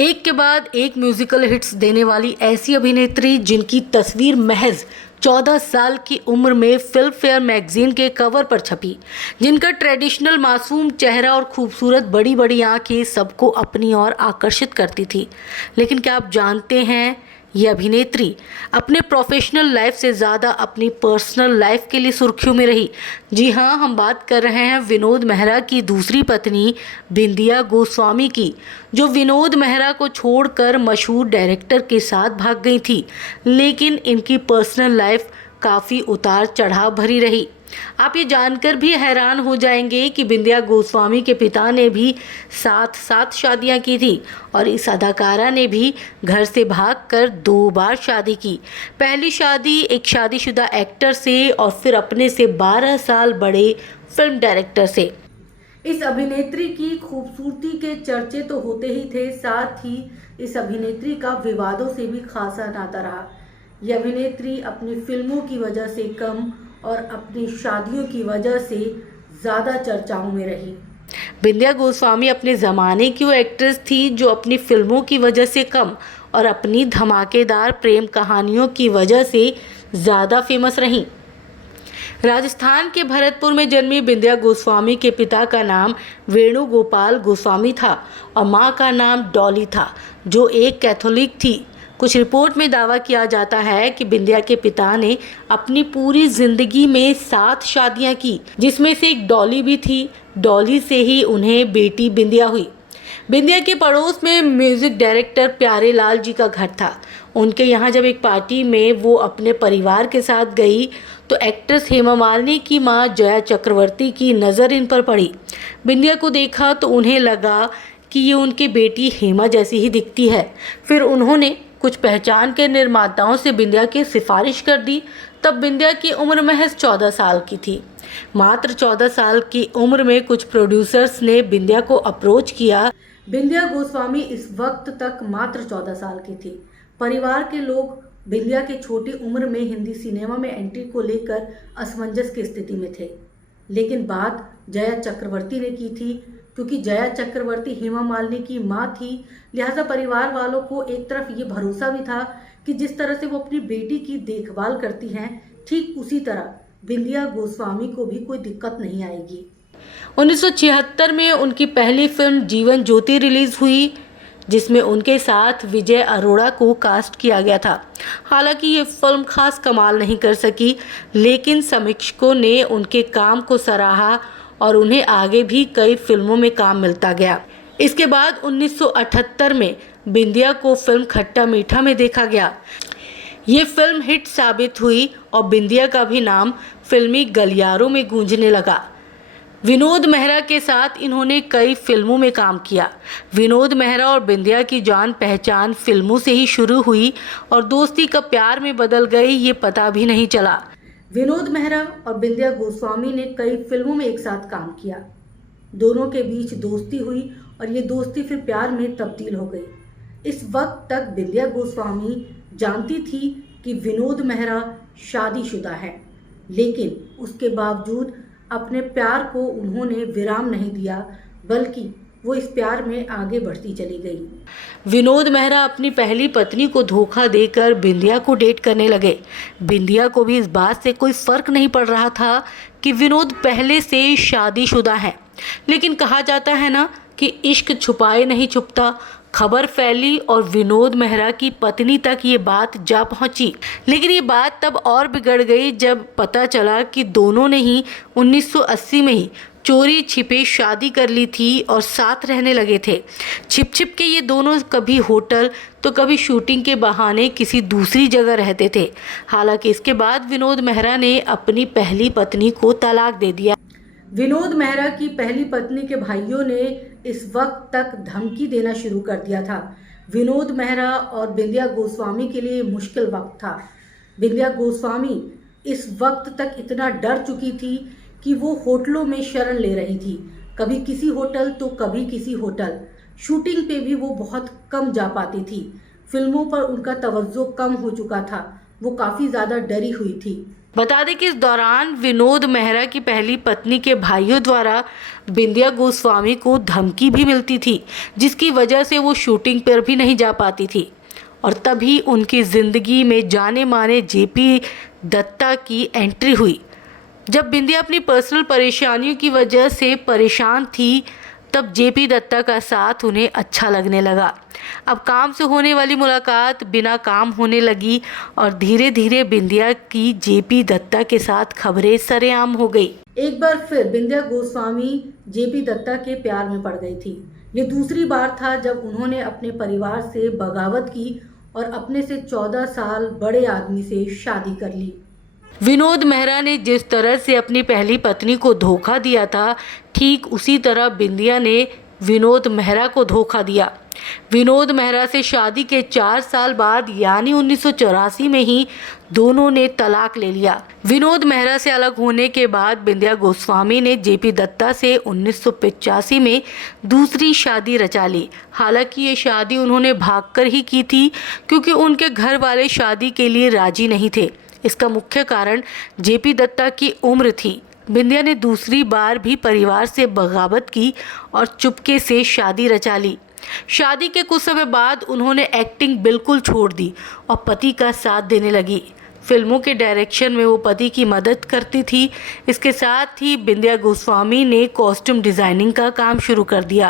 एक के बाद एक म्यूजिकल हिट्स देने वाली ऐसी अभिनेत्री जिनकी तस्वीर महज 14 साल की उम्र में फिल्म फेयर मैगजीन के कवर पर छपी, जिनका ट्रेडिशनल मासूम चेहरा और खूबसूरत बड़ी बड़ी आंखें सबको अपनी ओर आकर्षित करती थी। लेकिन क्या आप जानते हैं, ये अभिनेत्री अपने प्रोफेशनल लाइफ से ज़्यादा अपनी पर्सनल लाइफ के लिए सुर्खियों में रही। जी हाँ, हम बात कर रहे हैं विनोद मेहरा की दूसरी पत्नी बिंदिया गोस्वामी की, जो विनोद मेहरा को छोड़कर मशहूर डायरेक्टर के साथ भाग गई थी। लेकिन इनकी पर्सनल लाइफ काफ़ी उतार चढ़ाव भरी रही। आप ये जानकर भी हैरान हो जाएंगे कि बिंदिया गोस्वामी के पिता ने भी 7 शादियां की थी और इस अदाकारा ने भी घर से भागकर 2 बार शादी की। पहली शादी एक शादीशुदा एक्टर से और फिर अपने से 12 साल बड़े फिल्म डायरेक्टर से। इस अभिनेत्री की खूबसूरती के चर्चे तो होते ही थे, साथ ही इस अभिनेत्री का विवादों से भी खासा नाता रहा। यह अभिनेत्री अपनी फिल्मों की वजह से कम और अपनी शादियों की वजह से ज़्यादा चर्चाओं में रही। बिंदिया गोस्वामी अपने ज़माने की वो एक्ट्रेस थी जो अपनी फिल्मों की वजह से कम और अपनी धमाकेदार प्रेम कहानियों की वजह से ज़्यादा फेमस रहीं। राजस्थान के भरतपुर में जन्मी बिंदिया गोस्वामी के पिता का नाम वेणुगोपाल गोस्वामी था और मां का नाम डॉली था, जो एक कैथोलिक थी। कुछ रिपोर्ट में दावा किया जाता है कि बिंदिया के पिता ने अपनी पूरी जिंदगी में 7 शादियां की, जिसमें से एक डॉली भी थी। डॉली से ही उन्हें बेटी बिंदिया हुई। बिंदिया के पड़ोस में म्यूजिक डायरेक्टर प्यारे लाल जी का घर था। उनके यहाँ जब एक पार्टी में वो अपने परिवार के साथ गई तो एक्ट्रेस हेमा मालिनी की मां जया चक्रवर्ती की नज़र इन पर पड़ी। बिंदिया को देखा तो उन्हें लगा कि ये उनकी बेटी हेमा जैसी ही दिखती है। फिर उन्होंने कुछ पहचान के निर्माताओं से बिंदिया की सिफारिश कर दी। तब बिंदिया की उम्र महज 14 साल की थी। मात्र 14 साल की उम्र में कुछ प्रोड्यूसर्स ने बिंदिया को अप्रोच किया। बिंदिया गोस्वामी इस वक्त तक मात्र 14 साल की थी। परिवार के लोग बिंदिया के छोटी उम्र में हिंदी सिनेमा में एंट्री को लेकर असमंजस की स्थिति में थे। लेकिन बात जया चक्रवर्ती ने की थी, क्योंकि जया चक्रवर्ती हेमा मालिनी की मां थी। लिहाजा परिवार वालों को एक तरफ ये भरोसा भी था कि जिस तरह से वो अपनी बेटी की देखभाल करती हैं, ठीक उसी तरह बिंदिया गोस्वामी को भी कोई दिक्कत नहीं आएगी। 1976 में उनकी पहली फिल्म जीवन ज्योति रिलीज हुई, जिसमें उनके साथ विजय अरोड़ा को कास्ट किया गया था। हालांकि ये फिल्म खास कमाल नहीं कर सकी, लेकिन समीक्षकों ने उनके काम को सराहा और उन्हें आगे भी कई फिल्मों में काम मिलता गया। इसके बाद 1978 में बिंदिया को फिल्म खट्टा मीठा में देखा गया। ये फिल्म हिट साबित हुई और बिंदिया का भी नाम फिल्मी गलियारों में गूंजने लगा। विनोद मेहरा के साथ इन्होंने कई फिल्मों में काम किया। विनोद मेहरा और बिंदिया की जान पहचान फिल्मों से ही शुरू हुई और दोस्ती कब प्यार में बदल गई ये पता भी नहीं चला। विनोद मेहरा और बिंदिया गोस्वामी ने कई फिल्मों में एक साथ काम किया। दोनों के बीच दोस्ती हुई और ये दोस्ती फिर प्यार में तब्दील हो गई। इस वक्त तक बिंदिया गोस्वामी जानती थी कि विनोद मेहरा शादीशुदा है, लेकिन उसके बावजूद अपने प्यार को उन्होंने विराम नहीं दिया, बल्कि वो इस प्यार में आगे बढ़ती चली गई। विनोद मेहरा अपनी पहली पत्नी को धोखा देकर बिंदिया को डेट करने लगे। बिंदिया को भी इस बात से कोई फर्क नहीं पड़ रहा था कि विनोद पहले से शादीशुदा है। लेकिन कहा जाता है ना कि इश्क छुपाए नहीं छुपता। खबर फैली और विनोद मेहरा की पत्नी तक ये बात जा पहुंची। लेकिन ये बात तब और बिगड़ गई जब पता चला कि दोनों ने ही 1980 में ही चोरी छिपे शादी कर ली थी और साथ रहने लगे थे। छिप छिप के ये दोनों कभी होटल तो कभी शूटिंग के बहाने किसी दूसरी जगह रहते थे। हालांकि इसके बाद विनोद मेहरा ने अपनी पहली पत्नी को तलाक दे दिया। विनोद मेहरा की पहली पत्नी के भाइयों ने इस वक्त तक धमकी देना शुरू कर दिया था। विनोद मेहरा और बिंदिया गोस्वामी के लिए मुश्किल वक्त था। बिंदिया गोस्वामी इस वक्त तक इतना डर चुकी थी कि वो होटलों में शरण ले रही थी, कभी किसी होटल तो कभी किसी होटल। शूटिंग पे भी वो बहुत कम जा पाती थी। फिल्मों पर उनका तवज्जो कम हो चुका था। वो काफ़ी ज़्यादा डरी हुई थी। बता दें कि इस दौरान विनोद मेहरा की पहली पत्नी के भाइयों द्वारा बिंदिया गोस्वामी को धमकी भी मिलती थी, जिसकी वजह से वो शूटिंग पर भी नहीं जा पाती थी। और तभी उनकी ज़िंदगी में जाने माने जेपी दत्ता की एंट्री हुई। जब बिंदिया अपनी पर्सनल परेशानियों की वजह से परेशान थी, तब जेपी दत्ता का साथ उन्हें अच्छा लगने लगा। अब काम से होने वाली मुलाकात बिना काम होने लगी और धीरे धीरे बिंदिया की जेपी दत्ता के साथ खबरें सरेआम हो गई। एक बार फिर बिंदिया गोस्वामी जेपी दत्ता के प्यार में पड़ गई थी। ये दूसरी बार था जब उन्होंने अपने परिवार से बगावत की और अपने से 14 साल बड़े आदमी से शादी कर ली। विनोद मेहरा ने जिस तरह से अपनी पहली पत्नी को धोखा दिया था, ठीक उसी तरह बिंदिया ने विनोद मेहरा को धोखा दिया। विनोद मेहरा से शादी के 4 साल बाद यानी 1984 में ही दोनों ने तलाक ले लिया। विनोद मेहरा से अलग होने के बाद बिंदिया गोस्वामी ने जेपी दत्ता से 1985 में दूसरी शादी रचा ली। हालांकि ये शादी उन्होंने भागकर ही की थी, क्योंकि उनके घर वाले शादी के लिए राजी नहीं थे। इसका मुख्य कारण जेपी दत्ता की उम्र थी। बिंदिया ने दूसरी बार भी परिवार से बगावत की और चुपके से शादी रचा ली। शादी के कुछ समय बाद उन्होंने एक्टिंग बिल्कुल छोड़ दी और पति का साथ देने लगी। फिल्मों के डायरेक्शन में वो पति की मदद करती थी। इसके साथ ही बिंदिया गोस्वामी ने कॉस्ट्यूम डिज़ाइनिंग का काम शुरू कर दिया।